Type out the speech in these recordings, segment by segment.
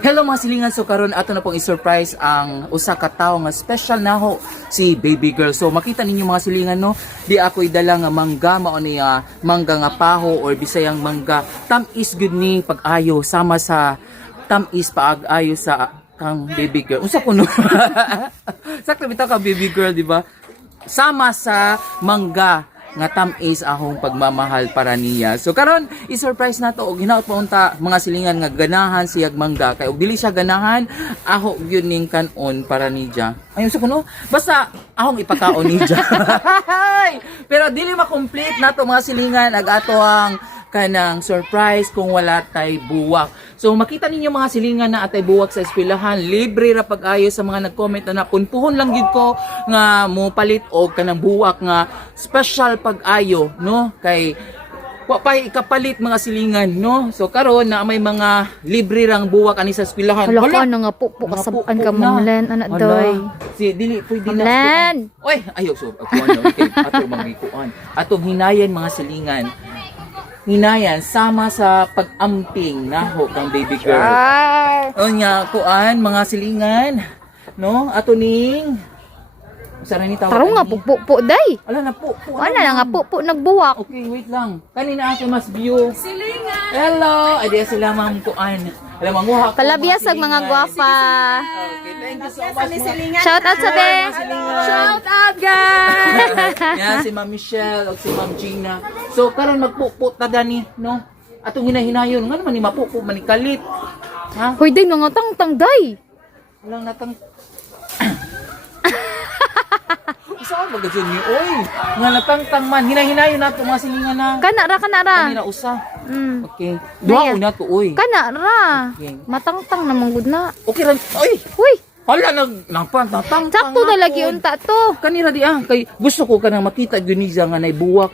Hello mga silingan, so karon ato na pong i-surprise ang usa ka tawo nga special naho si baby girl. So makita ninyo mga silingan no, di ako idala nga mangga mao ni mangga nga paho or bisayang mangga. Tamis gud ni pag-ayo sama sa tamis pag-ayo sa kang baby girl. Unsa kuno? Sakto bitaw ka baby girl, di ba? Sama sa mangga nga tamis ahong pagmamahal para niya. So karon i-surprise nato og hinaot pa unta mga silingan nga ganahan siyag mangga kay og dili siya ganahan aho gyud ning kanon para niya. Ayun sa kuno basta ahong ipakaon niya. Pero dili ma-complete nato mga silingan ag ato ang kanang surprise kung wala tay buwak. So makita ninyo mga silingan na atay buwak sa eskwelahan, libre ra pag-ayo sa mga nag-comment na punpuhon lang gid ko nga mo palit og kanang buwak nga special pag-ayo no kay wa pa ikapalit mga silingan no. So karon na may mga libre rang buwak ani sa eskwelahan. Hala na nga po kasabaan ka mamlan anak doy. Si dili pwede na. Mamlan. Oy, ayo so ako ano okay ato magikuan. Atong hinayan mga silingan. Hinayan sama sa pag-amping naho kang baby girl. O nga kuan mga silingan no ato ning sara ni tawag. Taro nga po day. Ala na po. Wala na nga po nagbuwak. Okay, wait lang. Kanina ako mas view. Silingan. Hello. Ay di sila ma'am kuan. Alam manguha ko. Palabiyasag mga gwapa. Okay, thank you so much. Shout out sa be. Shout out guys. Yan si Ma'am Michelle o si Ma'am Gina. So karon magpuput ta dani no. Atong hinahinayon nga naman ni mapupo manikalit. Ha? Hoy day nga tang day. Walang natang isa ba gadyon ni oy. Nga natangtang man hinahinayon nato mga silingan na. Kana ra. Kanina usa. Okay. Duha una to oy. Kana ra. Okay. Matangtang naman gud na. Okay ra. Oy. Hoy, Hala natang. sakto na lagi unta to. Kanira di kay gusto ko kanang makita gyud niya nga nay buwak.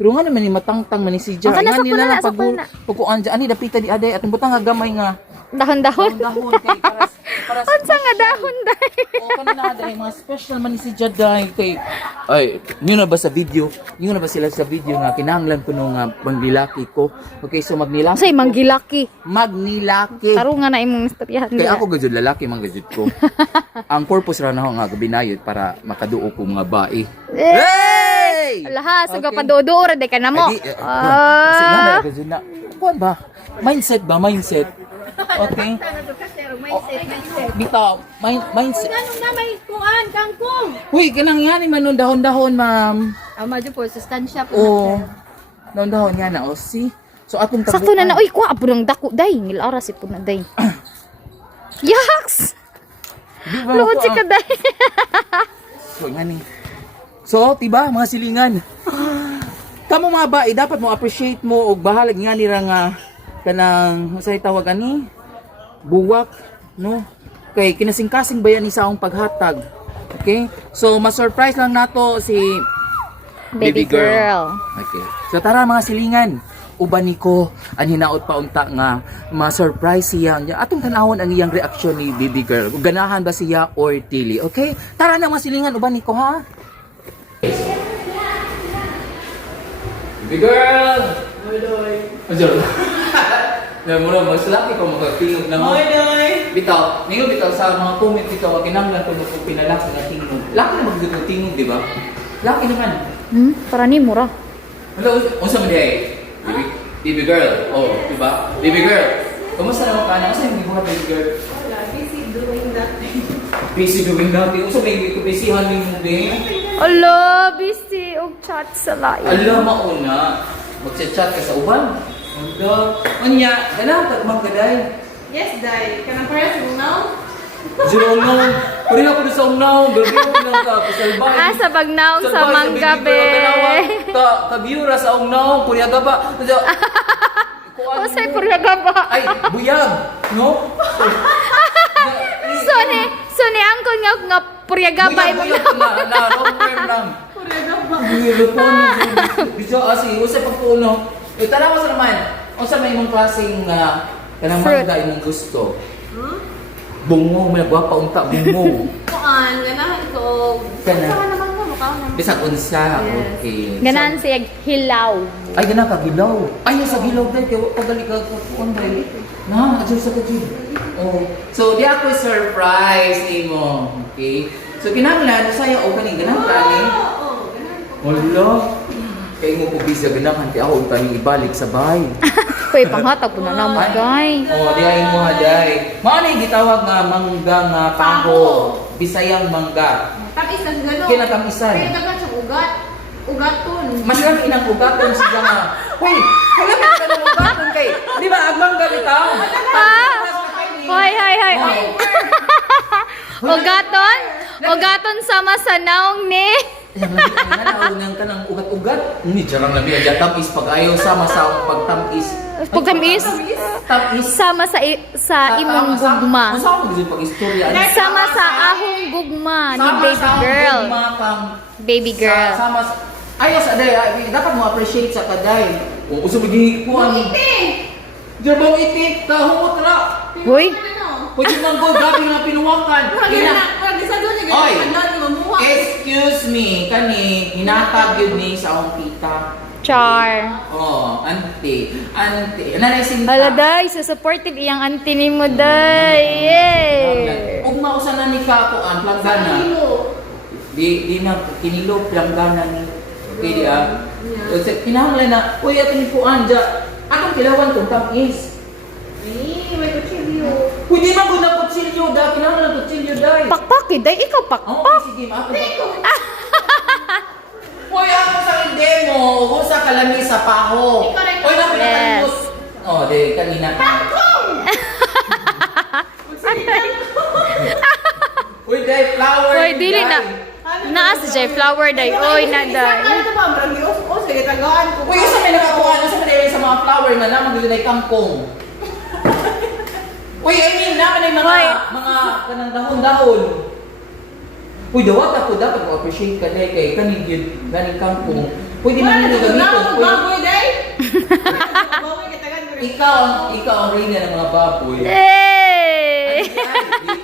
Pero nga naman ni matangtang man ni si Jar. Ang kana, Nga nila sakto na, lang pagkuan dyan. Ani dapita di aday atong butang nga gamay nga. Dahon-dahon. Dahon kay para Unsa nga dahon day? O kanina aday mga special man ni si Jaday kay ay yun na ba sa video? Yun na ba sila sa video nga kinahanglan ko nung manglilaki ko. Okay, so magnilaki. Say manggilaki. Magnilaki. Taro nga na imong istoryahan. Kaya ako gajud lalaki man gajud ko. Ang purpose ra na nga gabinayod para makaduo ko mga bae. Hey! Laha sa Okay. gapadodo ra day ka namo. Ah. Kuan ba? Mindset ba? Mindset. Okay. Bitaw, mindset. Anong na may kuan, kangkong? Uy, kanang yan man nun dahon-dahon, ma'am. Medyo po, sustansya po. Oo. Dahon-dahon yan na, o see? So, atong Sakto na na. Uy, kuha po ng dako day. Ngilara si po na day. Yaks! Di ba Luod si ka day. So, nga ni. So, tiba, mga silingan. Kamo mga bae, dapat mo appreciate mo og bahalag nga nira nga kanang usay tawag ani buwak no kay kinasing-kasing bayan ni sa akong paghatag. Okay? So, ma-surprise lang nato si Baby girl. Okay. So, tara mga silingan. Uban niko ang hinaot pa unta nga ma-surprise siya. Atong tanawon ang iyang reaksyon ni baby girl. Kung ganahan ba siya or dili. Okay? Tara na mga silingan. Uban niko ha. Baby girl! Hoy, doy. Ajol. Na mura magsalaki ko magtingog na mo. Hoy, doy. Bitaw, ningon bitaw sa mga comment bitaw kinahanglan ko nung pinalak sa tingog. Laki na magdudog tingog, di ba? Laki naman. Para ni mura. Hello, unsa man day? Baby girl. Oh, di ba? Baby girl. Kumusta naman ka na? Asa yung buhat baby girl? Wala, busy doing nothing. Busy doing nothing. Unsa may busy-han mo din? Ala, busy og chat sa lain. Ala mauna. Magchat-chat ka sa uban. Anda. Anya, ganahan ka magkaday. Yes, Day. Kanang pares mo now? Zero no. Pari ako sa unaw, gabi ko lang ka pasalbay. Sa bagnaw sa manggabe. Ka biura sa unaw, puri ba? O say puryaga ba? Ay, buyag, no? So ni angkon nga puryaga ba mo. Buyag na wrong term lang. Pura na ba? Buyag po na. Bisa asi, usay pagpuno. Tara mo sa naman. Unsa may imong klaseng kanang Fruit. mangga imong gusto? Bungo, may nagwapa unta bungo. Kuan, ganahan ko. Kana. Saan naman mo? Mukha naman. Bisag unsa, Yes. okay. Ganan siya hilaw. Ay, gana ka gilaw. Ay, sa gilaw dahil kaya pagali ka kuan dahil. Na, adyo sa kajid. Oh. So, di ako surprise nimo. Okay? So, kinahanglan saya o kani ganang tani. Oo, ganun. Wala. Kaya mo po bisa ganahan kay ako tani ibalik sa bahay. Uy, panghatag po na naman, guy. Oh, di ay mo haday. Mao ni gitawag nga mangga nga paho. Bisayang mangga. Tamis ang gano'n. Kinatamisan. Kaya dapat sa ugat. Ugaton. Mas lang inang ugaton siya nga. Uy, kailangan ka ng ugaton kay. Di ba agmang bitaw? Hoy. Ugaton? Ugaton sama sa naong ni. Nanaunan ka ng ugat-ugat. Hindi, jarang na biya. Tamis pag ayaw sama sa akong pagtamis. Pagtamis? Tamis. Sama sa imong gugma. Ang sama gusto pag-istorya. Sama sa ahong gugma ni Sama baby sa akong girl. gugma kang Baby girl. Sama sa... Ayaw sa aday. Dapat mo appreciate sa kaday. Kung gusto magiging kuhan. Ite! Diyan ba itik? Kahumot ra. Uy. Pwede nang go gabi nga pinuwakan. Pag isa doon niya, Oy. ganyan. Ano, mamuha. Excuse me, kani, hinatag yun ni sa akong tita. Char. Oh, auntie. Auntie. Nanay Hala, day. So supportive iyang auntie ni mo, day. Yay. Ug mausa na ni ka ako ang planggana. Di na kinilo planggana ni. Okay, so, kinahanglan na, uy, ato ni Puan, akong kilawan kung tamis. May kutsilyo. Pwede man ko na kutsilyo, kinahanglan kutsilyo, day. Pakpak, day. Ikaw Oo, pakpak. sige, ako. Uy, ako sa hindi mo, kung sa kalami sa paho. Ikaw rin. Uy, naku, Yes. nakalimus. Oh, di, kanina. Uy, day, flower. Uy, dili na. Naas Jay, flower day. Oy, na day. Ano ito ba? Marami o sige, tagaan ko. Uy, isa may nakakuha, isa may sa mga flower na naman dito na kangkong. Uy, I mean, naman ay Hoy. mga kanang dahon-dahon. Uy, dawat ako dapat mo appreciate ka day kay kanig yun, ganing kangkong. Pwede man nyo gamiton. Baboy day? Baboy, kitagan ko rin. Ikaw ang reyna ng mga baboy. Yay!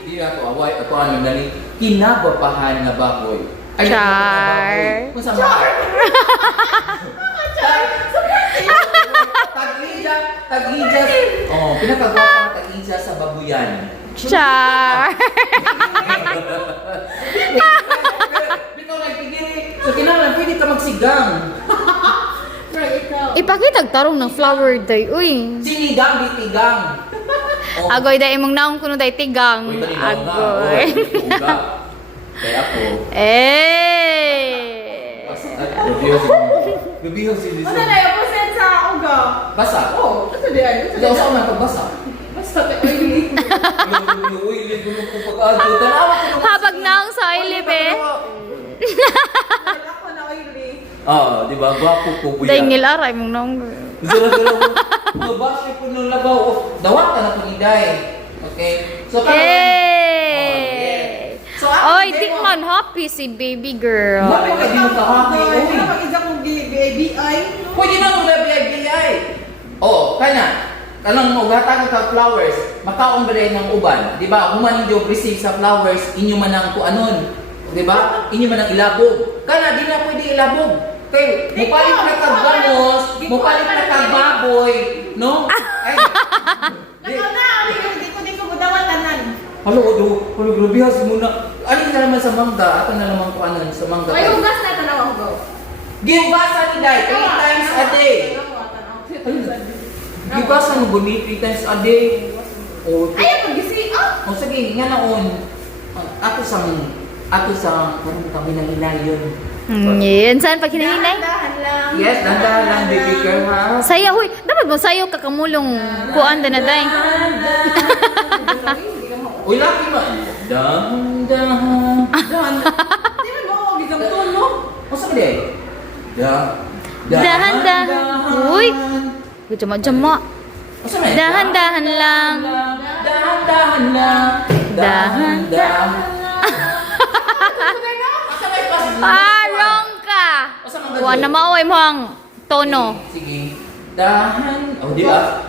Di ako away, ako ano dali kinababahan nga baboy. Char. Kung sa Char. Tag-ija. Oh, pinakagwapang tag-ija sa babuyan. Char. Bitaw nagpigiri. So kinahanglan pwede ka magsigang. Ipakitag tarong ng flower day. Uy. Sinigang bitigang. Oh. Agoy day imong naong kuno day tigang. Uy, kanina nga. Agoy. Uga. Kaya ako. Gabihaw si Lisa. Ano na yung percent sa uga? Basa. Oo, ito din. Hindi ako sa pagbasa. Basta oily. Uy, ligo ko pag-aado. Tanawa ko naman. Habag naong sa ilip eh. Ako na oily. Ah, di ba? Gwapo ko buya. Day ngilara imong naong. Zero-zero ko. Mabasa ko nung labaw. Oh, dawat ka na ito ni Day. Okay? So, Hey! So, ako, Oy, di man happy si baby girl. Bakit ka di mo kahapon? Uy. Ano pag isa kong BBI? Pwede na nung BI. Oh, kana. Anong ugatan ka flowers, makaon ba rin ng uban? Di ba? Kung man ninyo receive sa flowers, inyo man ang kuanon. Di ba? Inyo man ang ilabog. Kana, di na pwede ilabog. Kay, mupalit na kagamos, mupalit na kagbaboy, no? Ay, di. Nakaw na! Di ko budawat tanan. Halo, grabihas muna. Alin na naman sa mangga, ato na naman kuanon sa mangga. Ay, hugas na ito na ako. Gibasa ni Day, 3 times a day. Gibasa mo guni 3 times a day. O, Ayaw, pag-gisi. o sige, nga naon. Ato sa, parang kami nang hinayon. Yan, saan pag hinahinay? Dahan lang. Yes, dandahan lang, baby girl, ha? Saya, huy. Dapat mo sayo kakamulong kuan na day. Uy, laki mo. Dahan. Di man mo ako gisang tono. O sa kade? Dahan-dahan. Uy. Jama-jama. O sa kade? Dahan-dahan lang. Dahan-dahan lang. Dahan-dahan. Parong ka. Kuha na mauwi mo ang tono. Sige. Dahan. O, di ba?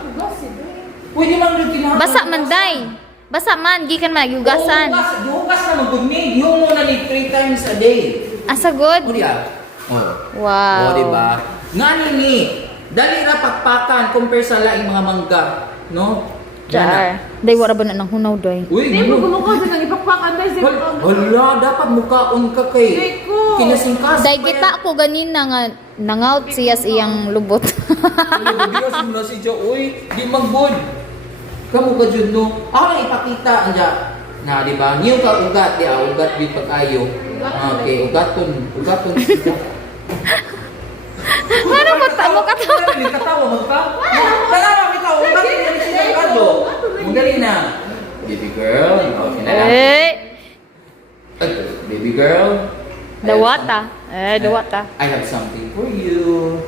Pwede man rin kinahanglan. Basa man day. Basa man, gikan man yugasan. Hugas na magugnig. Yung muna ni 3 times a day. Asa good? O, di ba? O. Wow. O, di ba? Nga nini, dali ra pakpakan compare sa laing mga mangga, no? Char. Day wala ba na nang hunaw day? Uy, Hindi mo gumukod sa nang ipakpakan tayo sa Hala, dapat mukaon ka kay Hindi ko. kinasingkas. Day kita ko ganina nga nangout siya sa iyang lubot. Bigas mo na si Jo, uy, di magbod. Kamu ka Jud no. Ako lang ipakita anja. Na di ba? Niyo ka ugat di ugat di pag-ayo. Okay, ugaton sila. Ano mo tamo ka to? Katawa magka. Katawa kita, ugat ni sila kado. Mudali na. Baby girl, okay na lang. Eh, Ay, baby girl. dawata. Dawata. I have something for you.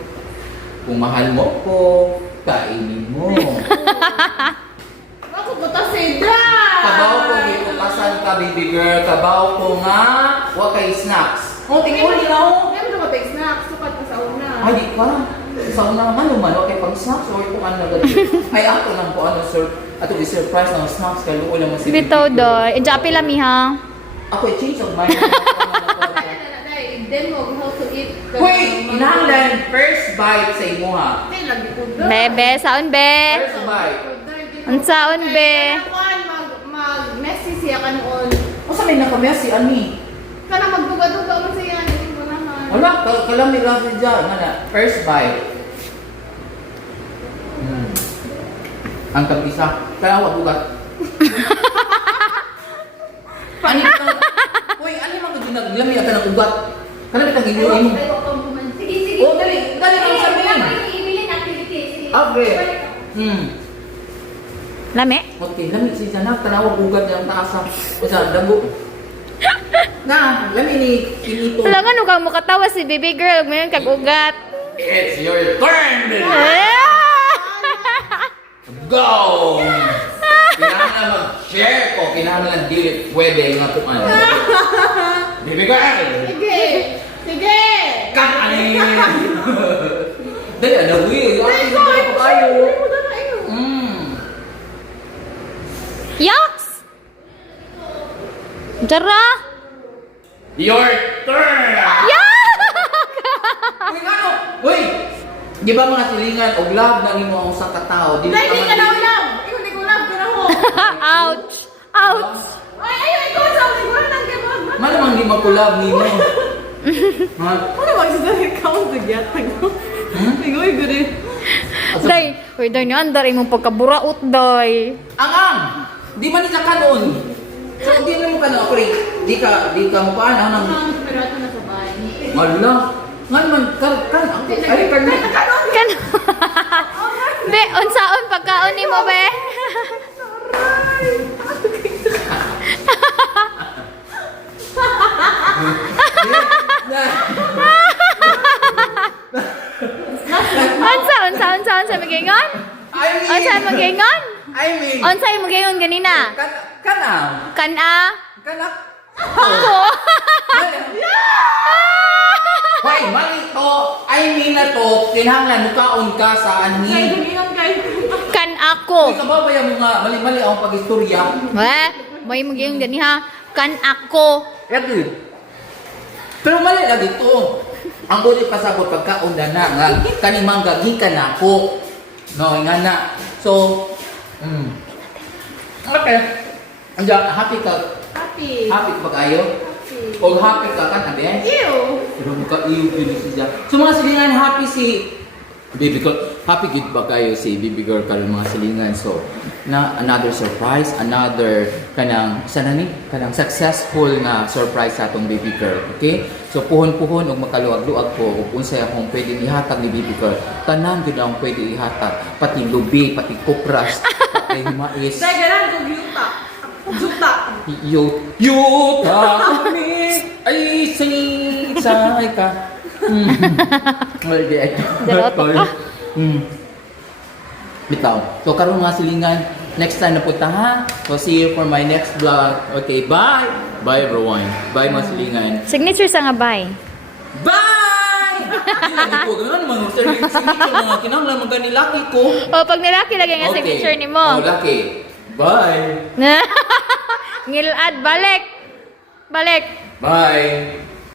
Kung mahal mo ko, kainin mo. Ako buta Sidra. Kabaw ko, dito pasan ka, baby girl. Kabaw ko nga, huwag kay snacks. Oh, tingnan nila ako. Hindi mo ba snack? Sukat ka sa una. Ay, di ka. Sa una naman, huwag kay pang snacks. Or kung ano na Ay, ako lang po, ano, sir. Ato, i-surprise ng snacks. Kaya luko lang si Bitaw baby girl. doy. Enjoy lang mi ha. Ako, i-change of mind. Then mo how to eat. Wait, inahanglan, first bite sa imo ha. Hindi, lagi ko. Bebe, saon be? First bite. Unsaon be? Mag-messy siya ka noon. O sa may nakamesi, ani? Kana magduga-duga mo siya. Hindi mo naman. Wala, kalamig lang siya dyan. Mana, first bite. Ang kabisa. Kaya wag ugat. Ani ka? Uy, ano yung mga ginaglamig ka ng ugat? Kalamig ka ginuin mo. Sige, sige. Oh, dali lang sabihin. Okay. Lami? Okay, lamig si Janak. Tanawag ugat niya ang taasa. O sa dago. Na, lamig ni Kinito. Wala nga nung kang mukatawa si baby girl. Mayroon kag ugat. It's your turn! Go! Kailangan mag-share ko. Kailangan dili pwede nga kung ano. Baby girl! Sige. Sige. Kakain! Dali, ano, uy. Ay, Go, hindi ko kayo. Ayaw. Yaks! Jara! Your turn! Yak! Uy, ano? Uy! Di ba mga silingan o love na imo ang sa katao? Di Dahil hindi ka na man- ulam. Ikaw hindi ko ulam. Ka na ho. Ouch! Ouch! Ay, ayaw. Ikaw sa akin. Wala nang kebab. Malamang di magkulab nimo. Ha? Ano magsasalit ka mo sa gyatag mo? Ikaw ay guri. Day, uy, day niyan, dari mong pagkaburaot, day. Ang! Di man ka kanon. So, di mo ka na operate. Di ka mo paano nang... Pero ito na sa bahay. Ala! Nga naman, kan ako. Ay, kan Kan... Be, unsaon pagkaon ni mo, be? Unsa magingon? Unsa magingon? I mean... Unsa yung magingon ganina? Kana! Kana? Kana! Ako? Hoy, mali to! I mean na to, kinahanglan mukaon ka sa Ay, ani. guminom kayo. Kan ako. Uy, kababaya mo nga, mali-mali akong pag-istorya. May magingon gani ha? Kan ako. Edi. Pero mali lagi to. Ang ulit pasabot pagkaunda na nga kanimang gikan na ako. No, nga na. So, okay. Anja, happy ka. Happy. Happy ka pag-ayo? Happy. O happy ka kan, abe? Ew. Pero muka iyo yun siya. So mga silingan, happy si baby girl. Happy gid ba kayo si baby girl karon mga silingan. So, na another surprise, another kanang kanang successful na surprise sa atong baby girl. Okay? So puhon-puhon og makaluwag-luwag ko ug unsay akong pwedeng ihatag ni baby girl. Tanan gid ang pwede ihatag, pati lubi, pati kupras, pati mais. Dahil ganun kong yuta. Juta. Yuta kami ay say ka. Okay. Daroto ka. Bitaw. So karon mga silingan, next time na punta ha. So see you for my next vlog. Okay, bye. Bye everyone. Bye mga silingan. Signature sa nga bay. Bye! Hindi ko ganun mga signature mga kinahanglan mga ganilaki ko. O, pag nilaki lagi nga signature ni mo. Oh, lucky. Bye. Ngilad, balik. Balik. Bye.